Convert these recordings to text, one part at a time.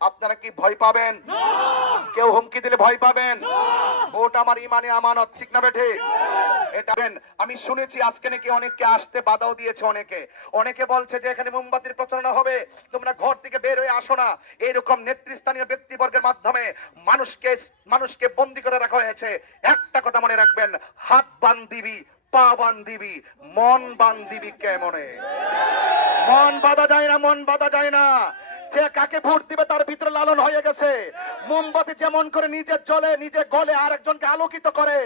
আপনারা কি ভয় পাবেন? কেউ হুমকি দিলে ভয় পাবেন? ভোট আমার ইমানে আমানত, ঠিক না বেঠে? এটা আমি শুনেছি আজকে নাকি অনেককে আসতে বাধাও দিয়েছে। অনেকে বলছে যে এখানে মোমবাতির প্রচারণা হবে, তোমরা ঘর থেকে বের হয়ে আসো না। এরকম নেতৃস্থানীয় ব্যক্তিবর্গের মাধ্যমে মানুষকে বন্দী করে রাখা হয়েছে। একটা কথা মনে রাখবেন, হাত বান্ধিবি, পা বান্ধিবি, মন বান্ধিবি কেমনে? মন বাঁধা যায় না, মন বাঁধা যায় না। যে কাকে ভোট দিবে তার ভিতরে লালন হয়ে গেছে। মোমবাতি যেমন করে নিজের জ্বলে, নিজে গলে আরেকজনকে আলোকিত করে,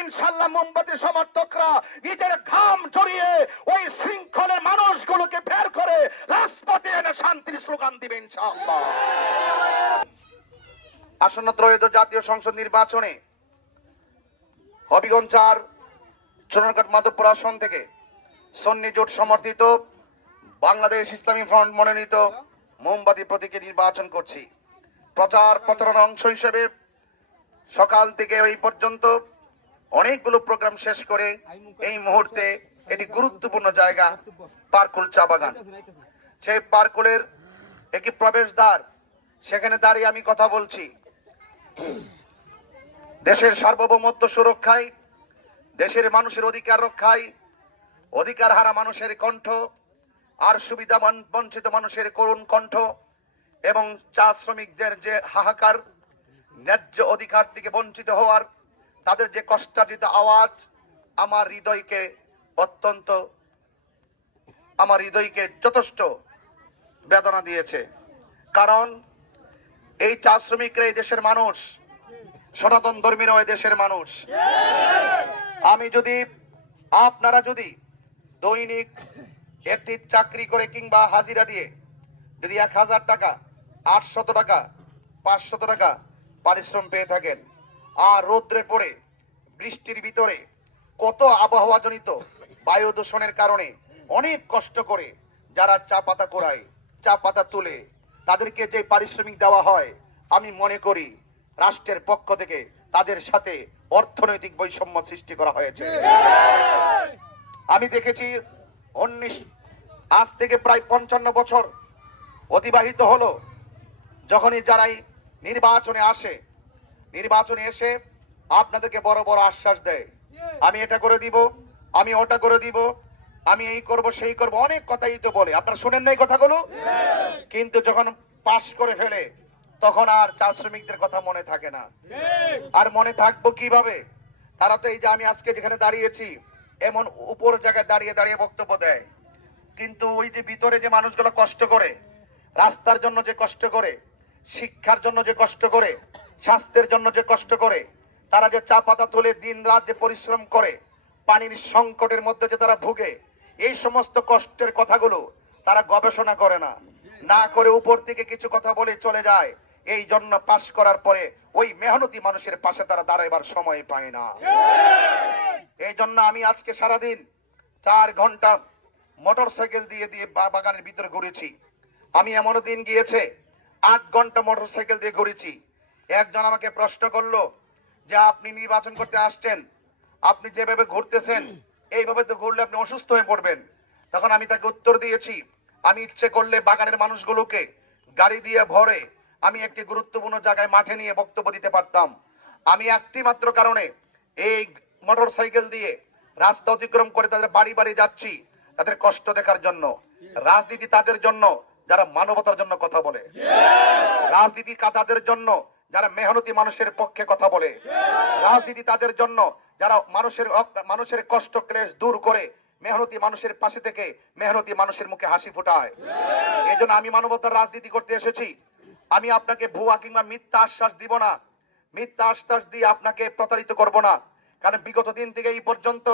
ইনশাল্লাহ মোমবাতির সমর্থকরা নিজের ঘাম ঝরিয়ে ওই শৃঙ্খলের মানুষগুলোকে বের করে রাজপথে এনে শান্তির স্লোগান দিবে ইনশাআল্লাহ। আসন্ন ত্রয়োদশ জাতীয় সংসদ নির্বাচনে হবিগঞ্জ ৪ চুনারঘাট মাধবপুর আসন থেকে সন্নি জোট সমর্থিত বাংলাদেশ ইসলামী ফ্রন্ট মনোনীত মোমবাতি প্রতীকে নির্বাচন করছি। প্রচারণার অংশ হিসেবে সকাল থেকে এই পর্যন্ত অনেকগুলো প্রোগ্রাম শেষ করে এই মুহূর্তে এটি গুরুত্বপূর্ণ জায়গা পার্কুল চা বাগান। সেই পার্কুলের একটি প্রবেশদ্বার, সেখানে দাঁড়িয়ে আমি কথা বলছি। দেশের সার্বভৌমত্ব সুরক্ষায়, দেশের মানুষের অধিকার রক্ষায়, অধিকার হারা মানুষের কণ্ঠ আর সুবিধা বঞ্চিত মানুষের করুণ কণ্ঠ এবং চা শ্রমিকদের যে হাহাকার, ন্যায্য অধিকার থেকে বঞ্চিত হওয়ার তাদের যে কষ্টার্জিত আওয়াজ আমার হৃদয়কে যথেষ্ট বেদনা দিয়েছে। কারণ এই চা শ্রমিকরা এই দেশের মানুষ, সনাতন ধর্মীয় এই দেশের মানুষ। আপনারা যদি দৈনিক একটি চাকরি করে কিংবা হাজিরা দিয়ে যদি ১,০০০ টাকা, ৮০০ টাকা, ৫০০ টাকা পারিশ্রম পেয়ে থাকেন, আর রোদ্রে পড়ে বৃষ্টির ভিতরে কত আবহাওয়াজনিত বায়ু দূষণের কারণে অনেক কষ্ট করে যারা চা পাতা কোড়ায়, চা পাতা তুলে, তাদেরকে যে পারিশ্রমিক দেওয়া হয়, আমি মনে করি রাষ্ট্রের পক্ষ থেকে তাদের সাথে অর্থনৈতিক বৈষম্য সৃষ্টি করা হয়েছে। আমি দেখেছি আজ থেকে প্রায় ৫৫ বছর অতিবাহিত হলো, যখনই যারাই নির্বাচনে এসে আপনাদেরকে বড় বড় আশ্বাস দেয়, আমি এটা করে দিব, আমি ওটা করে দিব, আমি এই করব সেই করব, অনেক কথাই তো বলে। আপনারা শুনেন না এই কথাগুলো? কিন্তু যখন পাশ করে ফেলে তখন আর চা শ্রমিকদের কথা মনে থাকে না। আর মনে থাকবো কিভাবে? তারা তো এই যে আমি আজকে যেখানে দাঁড়িয়েছি এমন উপর জায়গায় দাঁড়িয়ে দাঁড়িয়ে বক্তব্য দেয়, কিন্তু ওই যে ভিতরে যে মানুষগুলো কষ্ট করে, রাস্তার জন্য যে কষ্ট করে, শিক্ষার জন্য যে কষ্ট করে, স্বাস্থ্যের জন্য যে কষ্ট করে, তারা যে চা পাতা তোলে, দিন রাত যে পরিশ্রম করে, পানির সংকটের মধ্যে যে তারা ভুগে, এই সমস্ত কষ্টের কথাগুলো তারা গবেষণা করে না, না করে উপর থেকে কিছু কথা বলে চলে যায়। এই জন্য পাশ করার পরে ওই মেহনতি মানুষের পাশে তারা দাঁড়াইবার সময় পায় না। এই জন্য আমি আজকে সারাদিন ৪ ঘন্টা মোটর সাইকেল দিয়ে বাগানের ভিতরে ঘুরেছি। আমি এমনও দিন গিয়েছে ৮ ঘন্টা মোটর সাইকেল দিয়ে ঘুরেছি। একজন আমাকে প্রশ্ন করলো যে আপনি নির্বাচন করতে আসছেন, আপনি যেভাবে ঘুরতেছেন এইভাবে তো ঘুরলে আপনি অসুস্থ হয়ে পড়বেন। তখন আমি তাকে উত্তর দিয়েছি, আমি ইচ্ছে করলে বাগানের মানুষগুলোকে গাড়ি দিয়ে ভরে আমি একটি গুরুত্বপূর্ণ জায়গায় মাঠে নিয়ে বক্তব্য দিতে পারতাম। আমি একটি মাত্র কারণে এই মোটর সাইকেল দিয়ে রাস্তা অতিক্রম করে তাদের বাড়ি বাড়ি যাচ্ছি, তাদের কষ্ট দেখার জন্য। রাজনীতি তাদের জন্য যারা মানবতার জন্য কথা বলে, রাজনীতি তাদের জন্য যারা মেহনতি মানুষের পক্ষে কথা বলে, রাজনীতি তাদের জন্য যারা মানুষের কষ্ট ক্লেশ দূর করে মেহনতি মানুষের পাশে থেকে মেহনতি মানুষের মুখে হাসি ফোটায়। এই জন্য আমি মানবতার রাজনীতি করতে এসেছি। আমি আপনাকে ভুয়া কিংবা মিথ্যা আশ্বাস দিব না, মিথ্যা আশ্বাস দিয়ে আপনাকে প্রতারিত করব না। কারণ বিগত দিন থেকে এই পর্যন্ত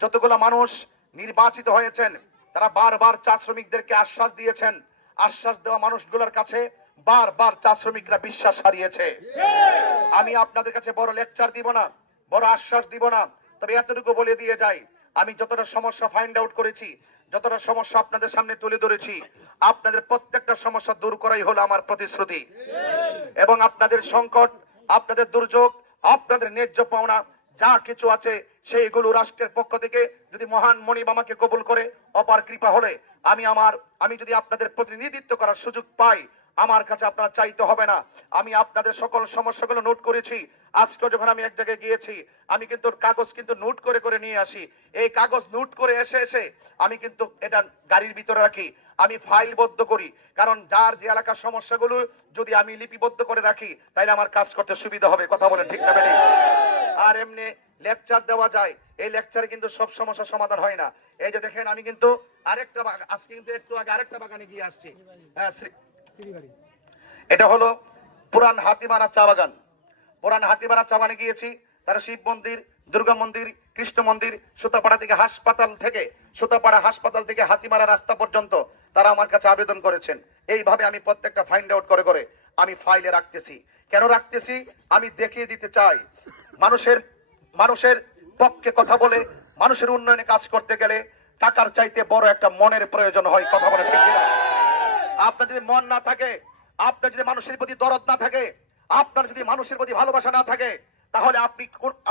যতগুলো মানুষ নির্বাচিত হয়েছেন তারা বারবার চা শ্রমিকদেরকে আশ্বাস দিয়েছেন। আশ্বাস দেওয়া মানুষগুলোর কাছে বারবার চা শ্রমিকরা বিশ্বাস হারিয়েছে। আমি আপনাদের কাছে বড় লেকচার দিব না, বড় আশ্বাস দিব না, তবে এতটুকু বলে দিয়ে যাই, আমি যতটা সমস্যা ফাইন্ড আউট করেছি, যতটা সমস্যা আপনাদের সামনে তুলে ধরেছি, আপনাদের প্রত্যেকটা সমস্যা দূর করাই হলো আমার প্রতিশ্রুতি। এবং আপনাদের সংকট, আপনাদের দুর্যোগ, আপনাদের ন্যায্য পাওনা যা কিছু আছে সেইগুলো রাষ্ট্রের পক্ষ থেকে যদি মহান মনিব আমাকে কবুল করে, অপার কৃপা হলে আমি যদি আপনাদের প্রতিনিধিত্ব করার সুযোগ পাই, আমার কাছে আপনারা চাইতে হবে না। আমি আপনাদের সকল সমস্যাগুলো নোট করেছি। আজকে যখন আমি এক জায়গায় গিয়েছি, আমি কিন্তু কাগজ কিন্তু নোট করে করে নিয়ে আসি। এই কাগজ নোট করে এসে আমি কিন্তু এটা গাড়ির ভিতরে রাখি, আমি ফাইলবদ্ধ করি। কারণ যার যে এলাকার সমস্যাগুলো যদি আমি লিপিবদ্ধ করে রাখি, তাহলে আমার কাজ করতে সুবিধা হবে। কথা বলেন ঠিক না বেঠিক? আর এমনি লেকচার দেওয়া যায়, এই লেকচারে কিন্তু সব সমস্যার সমাধান হয় না। এই যে দেখেন, আমি কিন্তু আরেকটা আজকে কিন্তু একটু আগে আরেকটা বাগানে গিয়ে আসছি। এটা হলো পুরান হাতিমারা চা বাগান। পুরান হাতিমারা চা বাগানে গিয়েছি। তারা শিব মন্দির, দুর্গা মন্দির, কৃষ্ণ মন্দির, সুতাপাড়া থেকে হাসপাতাল থেকে হাতিমারা রাস্তা পর্যন্ত তারা আমার কাছে আবেদন করেছেন। এইভাবে আমি প্রত্যেকটা ফাইন্ড আউট করে করে আমি ফাইলে রাখতেছি। কেন রাখতেছি? আমি দেখিয়ে দিতে চাই, মানুষের পক্ষে কথা বলে মানুষের উন্নয়নে কাজ করতে গেলে টাকার চাইতে বড় একটা মনের প্রয়োজন হয়। কথা বলে ঠিক কিনা? আপনার যদি মন না থাকে, আপনার যদি মানুষের প্রতি দরদ না থাকে, আপনার যদি মানুষের প্রতি ভালোবাসা না থাকে, তাহলে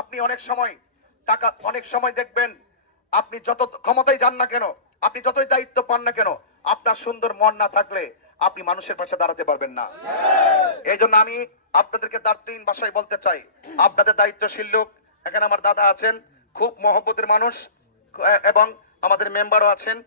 আপনি অনেক সময় দেখবেন, আপনি যত ক্ষমতায় যান না কেন, আপনি যতই দায়িত্ব পান না কেন, আপনার সুন্দর মন না থাকলে আপনি মানুষের পাশে দাঁড়াতে পারবেন না। এই জন্য আমি আপনাদেরকে দার্থহীন ভাষায় বলতে চাই, আপনাদের দায়িত্বশীল লোক এখানে আমার দাদা আছেন, খুব মহব্বতের মানুষ, এবং আমাদের মেম্বারও আছেন,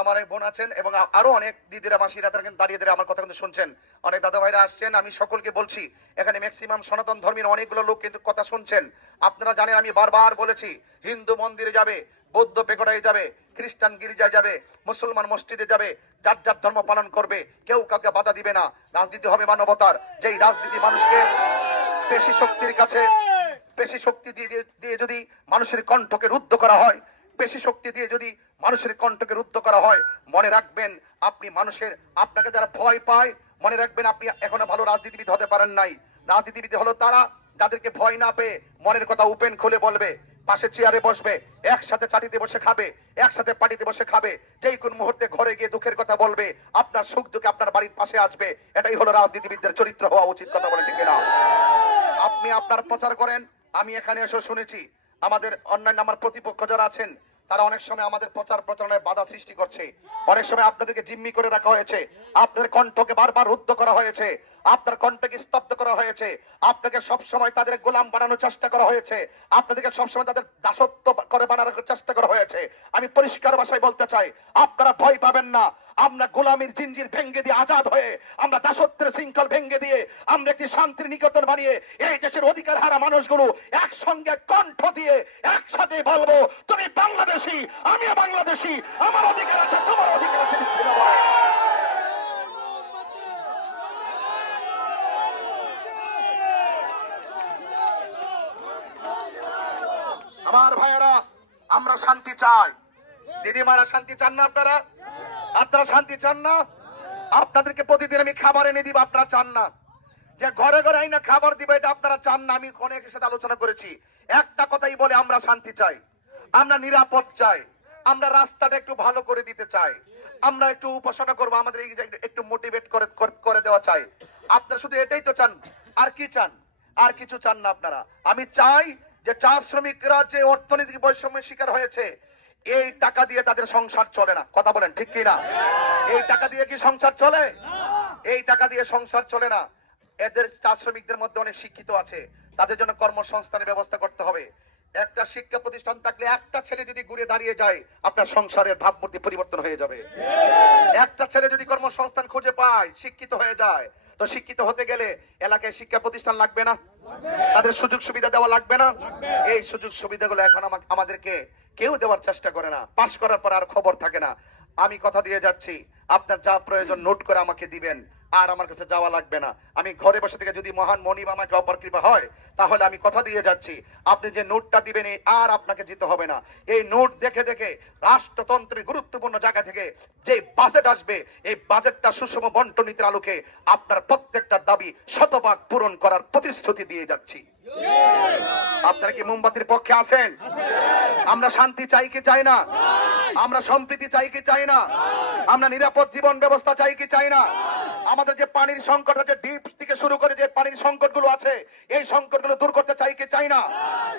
আমার এক বোন আছেন, এবং আরো অনেক দিদিরা মাসিরা তারা কিন্তু দাঁড়িয়ে আমার কথা কিন্তু শুনছেন। অনেক দাদা ভাইরা আসছেন। আমি সকলকে বলছি, এখানে ম্যাক্সিমাম সনাতন ধর্মের অনেকগুলো লোক কিন্তু কথা শুনছেন। আপনারা জানেন, আমি বারবার বলেছি, হিন্দু মন্দিরে যাবে, বৌদ্ধ পেগোডায় যাবে, খ্রিস্টান গির্জায় যাবে, মুসলমান মসজিদে যাবে, যার যার ধর্ম পালন করবে, কেউ কাউকে বাধা দিবে না। রাজনীতি হবে মানবতার। যেই রাজনীতি মানুষকে পেশি শক্তি দিয়ে যদি মানুষের কণ্ঠকে রুদ্ধ করা হয়, পেশি শক্তি দিয়ে যদি মানুষের কণ্ঠকে রুদ্ধ করা হয়, মনে রাখবেন, আপনাকে যারা ভয় পায়, মনে রাখবেন আপনি এখনো ভালো রাজনীতিবিদ হতে পারেন নাই। রাজনীতিবিদ হলো তারা যাদেরকে ভয় না পেয়ে মনের কথা ওপেন খুলে বলবে, পাশে চেয়ারে বসবে, একসাথে চাটিতে বসে খাবে, একসাথে পার্টিতে বসে খাবে, যেই কোন মুহূর্তে ঘরে গিয়ে দুঃখের কথা বলবে, আপনার সুখ দুঃখে আপনার বাড়ির পাশে আসবে। এটাই হলো রাজনীতিবিদদের চরিত্র হওয়া উচিত। কথা বলে ঠিক না? আপনি আপনার প্রচার করেন। আমি এখানে এসে শুনেছি, আমাদের অন্যান্য আমার প্রতিপক্ষ যারা আছেন, তারা অনেক সময় আমাদের প্রচার প্রচারণায় বাধা সৃষ্টি করছে। অনেক সময় আপনাদেরকে জিম্মি করে রাখা হয়েছে, আপনাদের কণ্ঠকে বারবার রুদ্ধ করা হয়েছে, আপনার কণ্ঠকে স্তব্ধ করা হয়েছে, আপনাকে সবসময় তাদের গোলাম বানানোর চেষ্টা করা হয়েছে, আপনাদেরকে সবসময় তাদের দাসত্ব করে বানানোর চেষ্টা করা হয়েছে। আমি পরিষ্কার ভাষায় বলতে চাই, আপনারা ভয় পাবেন না। আমরা গোলামীর জিঞ্জির ভেঙ্গে দিয়ে আজাদ হয়ে, আমরা দাসত্বের শৃঙ্খল ভেঙ্গে দিয়ে, আমরা একটি শান্তির নিকেতন বানিয়ে এই দেশের অধিকার হারা মানুষগুলো একসঙ্গে কণ্ঠ দিয়ে একসাথে বলবো, তুমি বাংলাদেশী, আমিও বাংলাদেশী, আমার অধিকার আছে, তোমার অধিকার আছে। আমার ভাইয়েরা, আমরা শান্তি চাই। দিদিমারা শান্তি চান না? আপনারা শান্তি চান না? আপনাদেরকে প্রতিদিন আমি খাবার এনে দিব, আপনারা চান না? যে ঘরে ঘরে আইনা খাবার দিব, এটা আপনারা চান না? আমি অনেকের সাথে আলোচনা করেছি, একটা কথাই বলে, আমরা শান্তি চাই, আমরা নিরাপদ চাই, আমরা রাস্তাটা একটু ভালো করে দিতে চাই, আমরা একটু উপাসনা করবো, আমাদের এই একটু মোটিভেট করে দেওয়া চাই। আপনারা শুধু এটাই তো চান, আর কি চান? আর কিছু চান না আপনারা। আমি চাই যে চা শ্রমিকরা যে অর্থনৈতিক বৈষম্যের শিকার হয়েছে, এই টাকা দিয়ে তাদের সংসার চলে না। কথা বলেন ঠিক কিনা? এই টাকা দিয়ে কি সংসার চলে? এই টাকা দিয়ে সংসার চলে না। এদের চা শ্রমিকদের মধ্যে অনেক শিক্ষিত আছে, তাদের জন্য কর্মসংস্থানের ব্যবস্থা করতে হবে। একটা শিক্ষা প্রতিষ্ঠান থাকলে একটা ছেলে যদি ঘুরে দাঁড়িয়ে যায়, আপনার সংসারের ভাবমূর্তি পরিবর্তন হয়ে যাবে। একটা ছেলে যদি কর্মসংস্থান খুঁজে পায়, শিক্ষিত হয়ে যায়, তো শিক্ষিত হতে গেলে এলাকায় শিক্ষা প্রতিষ্ঠান লাগবে না? তাদের সুযোগ সুবিধা দেওয়া লাগবে না? এই সুযোগ সুবিধাগুলো এখন আমাদেরকে কেউ দেওয়ার চেষ্টা করে না। পাশ করার পর আর খবর থাকে না। আমি কথা দিয়ে যাচ্ছি, আপনার যা প্রয়োজন নোট করে আমাকে দিবেন, আর আমার কাছে যাওয়া লাগবে না। আমি ঘরে বসে থেকে যদি মহান মনিব আমাকে অপার কৃপা হয়, তাহলে আমি কথা দিয়ে যাচ্ছি, আপনি যে নোটটা দিবেন, আর আপনাকে যেতে হবে না। এই নোট দেখে দেখে রাষ্ট্রতন্ত্রের গুরুত্বপূর্ণ জায়গা থেকে যে বাজেট আসবে, এই বাজেটটা সুষম বন্টনীতির আলোকে আপনার প্রত্যেকটা দাবি শতভাগ পূরণ করার প্রতিশ্রুতি দিয়ে যাচ্ছি। আপনারা কি মোমবাতির পক্ষে আছেন? আমরা শান্তি চাই কি চাই না? আমরা সম্প্রীতি চাই কি চাই না? আমরা নিরাপদ জীবন ব্যবস্থা চাই কি চাই না? আমাদের যে পানির সংকট আছে, ডিপ থেকে শুরু করে যে পানির সংকট গুলো আছে, এই সংকট গুলো দূর করতে চাই কি চাই না?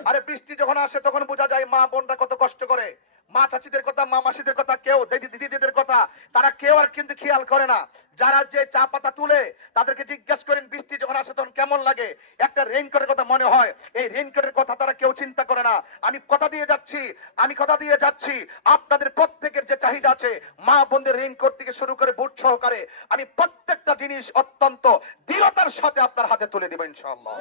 আরে বৃষ্টি যখন আসে তখন বোঝা যায় মা বোনরা কত কষ্ট করে। মা চাচিদের কথা, মা মাসিদের কথা, কেউ দিদিদের কথা, তারা কেউ আর কিন্তু খেয়াল করে না। যারা যে চা পাতা তুলে তাদেরকে জিজ্ঞাসা করেন বৃষ্টি যখন আসে তখন কেমন লাগে, একটা রেইনকোটের কথা মনে হয়, এই রেইনকোটের কথা তারা কেউ চিন্তা করে না। আমি কথা দিয়ে যাচ্ছি আপনাদের প্রত্যেকের যে চাহিদা আছে, মা বোনদের রেইনকোট থেকে শুরু করে বুট সহকারে আমি প্রত্যেকটা জিনিস অত্যন্ত দৃঢ়তার সাথে আপনার হাতে তুলে দেব ইনশাআল্লাহ।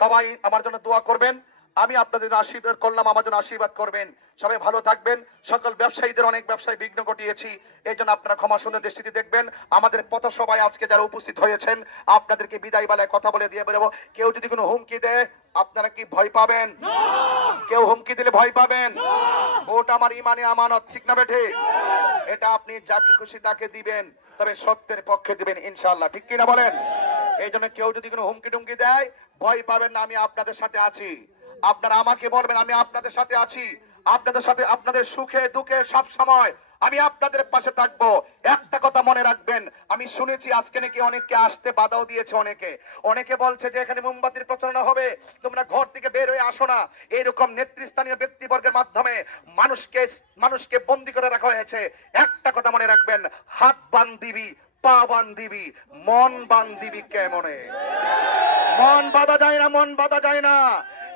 সবাই আমার জন্য দোয়া করবেন, আমি আপনাদের আশীর্বাদ করলাম, আমার জন্য আশীর্বাদ করবেন। সবাই ভালো থাকবেন। সকল ব্যবসায়ীদের অনেক ব্যবসায় বিঘ্ন ঘটিয়েছি, এই জন্য আপনারা ক্ষমা সুন্দর দৃষ্টিতে দেখবেন। আমাদের পথসভায় আজকে যারা উপস্থিত হয়েছেন আপনাদেরকে বিদায় বেলায় কথা বলে দিয়ে বেরোবো। কেউ যদি কোনো হুমকি দেয় আপনারা কি ভয় পাবেন? কেউ হুমকি দিলে ভয় পাবেন? ভোট আমার ইমানে আমানত, ঠিক না বেঠে? এটা আপনি যাকে খুশি তাকে দিবেন, তবে সত্যের পক্ষে দিবেন ইনশাআল্লাহ, ঠিক কিনা বলেন? এই জন্য কেউ যদি কোনো হুমকি টুমকি দেয় ভয় পাবেন না, আমি আপনাদের সাথে আছি। আপনারা আমাকে বলবেন, আমি আপনাদের সাথে আছি। আপনাদের সাথে আপনাদের সুখে দুঃখে সব সময় আমি আপনাদের পাশে থাকবো। একটা কথা মনে রাখবেন, আমি শুনেছি আজকে নাকি অনেককে আসতে বাধাও দিয়েছে, অনেকে বলছে যে এখানে মোমবাতির প্রচারণা হবে, তোমরা ঘর থেকে বের হয়ে আসো না। এরকম নেতৃস্থানীয় ব্যক্তিবর্গের মাধ্যমে মানুষকে বন্দী করে রাখা হয়েছে। একটা কথা মনে রাখবেন, হাত বান্ধিবি, পা বান্ধিবি, মন বান্ধিবি কেমনে? মন বাঁধা যায় না, মন বাঁধা যায় না।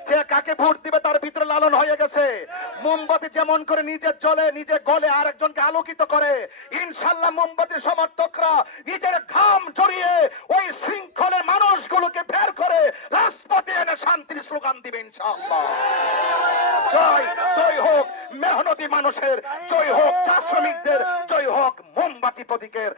যে কাকে ভোট দিবে তার ভিতরে লালন হয়ে গেছে। মোমবাতি যেমন করে নিজের জ্বলে নিজে গলে আরেকজনকে আলোকিত করে, ইনশাআল্লাহ মোমবাতির সমর্থকরা নিজের ঘাম ঝরিয়ে ওই শৃঙ্খলের মানুষগুলোকে বের করে রাজপথে এনে শান্তির স্লোগান দিবে ইনশাআল্লাহ। জয় জয় হোক মেহনতি মানুষের, জয় হোক চা শ্রমিকদের, জয় হোক মোমবাতি প্রতীকের।